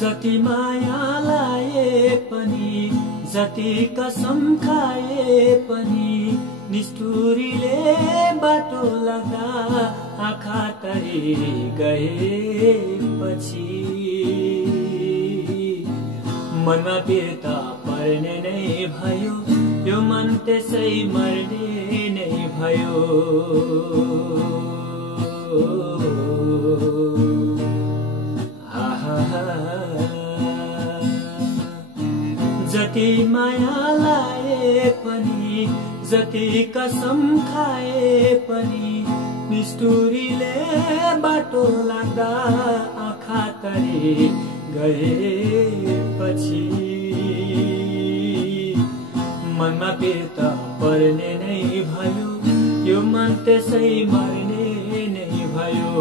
जति माया लाए पनि, जति कसम खाए पनि, निष्ठुरीले बाटो लाग्दा आँखा तरी गएपछि मनमा पिर्ता पर्ने नै भयो, यो मन त्यसै मर्ने नै भयो। जति माया लाए पनि, जति कसम खाए पनि, निष्ठुरीले बाटो लाग्दा आँखा तरी गएपछि मनमा पिर्ता पर्ने नै भयो, यो मन त्यसै मर्ने नै भयो।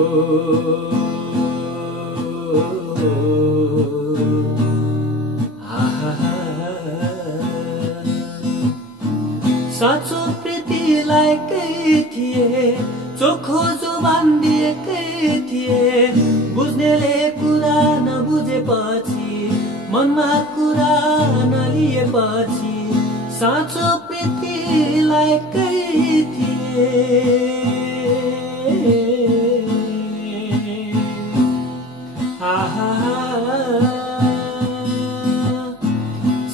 साँचो प्रीतिलाई कै थिए, चोखो जुबान दिएकै थिए, बुझ्नेले कुरा नबुझेपछि, मनमा कुरा नलिएपछि, साँचो प्रीतिलाई कै थिए।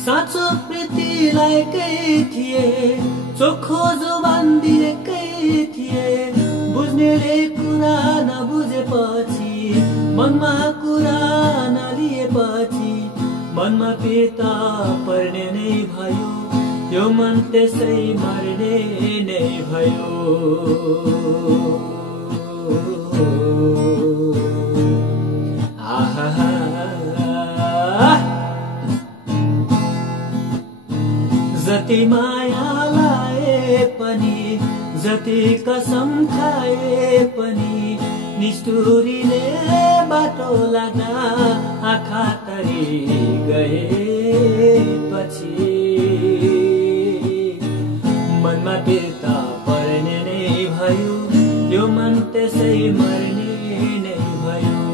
साँचो प्रीतिलाई कै थिए, चोखो जुबान दिएकै थिए, बुझ्नेले कुरा नबुझेपछि, मनमा कुरा नलिएपछि, मनमा पिर्ता पर्ने नै भयो, यो मन त्यसै मर्ने नै भयो। जति माया लाए पनि, जति कसम खाए पनि, निष्ठुरीले बाटो लाग्दा आँखा तरी गएपछि मनमा पिर्ता पर्ने नै भयो, यो मन त्यसै मर्ने नै भयो।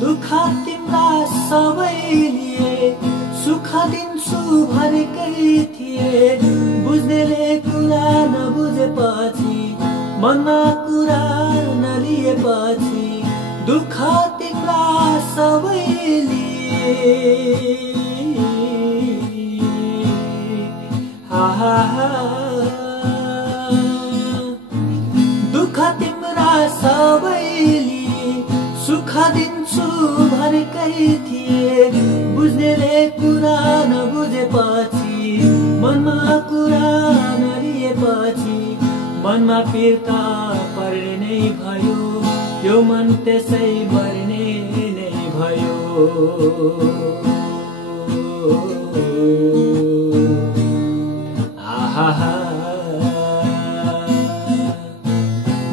दुःख तिम्रा सबै लिए, सुख दिन्छु भनेकै थिए, बुझ्नेले कुरा नबुझेपछि, मनमा कुरा नलिएपछि, दुःख तिम्रा सबै लिए। दुःख तिम्रा सबै लिए, सुख दिन्छु भनेकै थिए, बुझ्नेले कुरा नबुझेपछि, मनमा कुरा नलिएपछि, मनमा पिर्ता पर्ने नै भयो, यो मन त्यसै मर्ने नै भयो।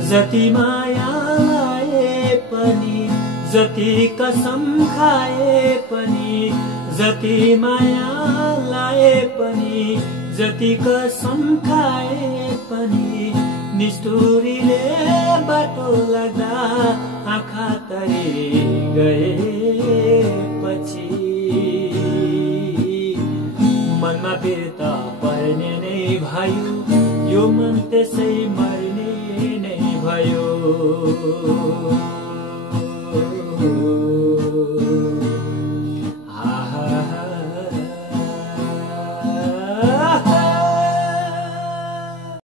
जति माया लाए पनि, जति कसम खाए पनि, जति माया लाए पनि, जति कसम खाए पनि, निष्ठुरीले बाटो लाग्दा आँखा तरी गएपछि मनमा पिर्ता पर्ने नै भयो, यो मन त्यसै मर्ने नै भयो।